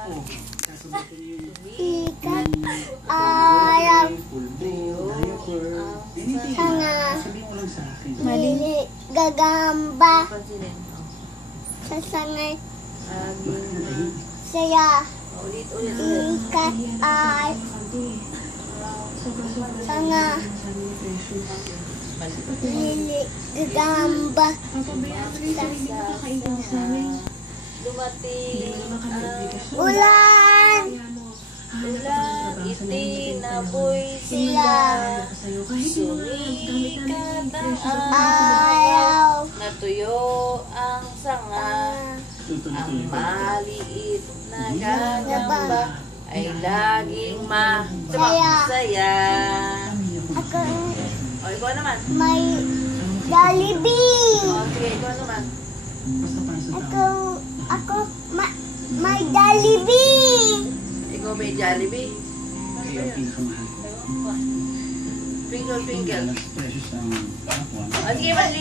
Oh, sasagutin niyo yung Ikat ayaw anything. Sanga. Sabihin mo lang sa akin. Mali gagamba Pansinin. sa sangay Aging saya. ulit-ulit. Ikat ay sanga lili gagamba Dumating ang ulan ulang itinaboy sila. Sumikat ang ayaw natuyo ang sanga. Ang maliit na gagamba ay laging masaya. ako O, ikaw naman. may Jollibee. O, sige, ikaw naman. Ako may Jollibee. Ikaw may Jollibee. Okay, yung pinakamahal. Twinkle, twinkle. Precious ang O, sige, mag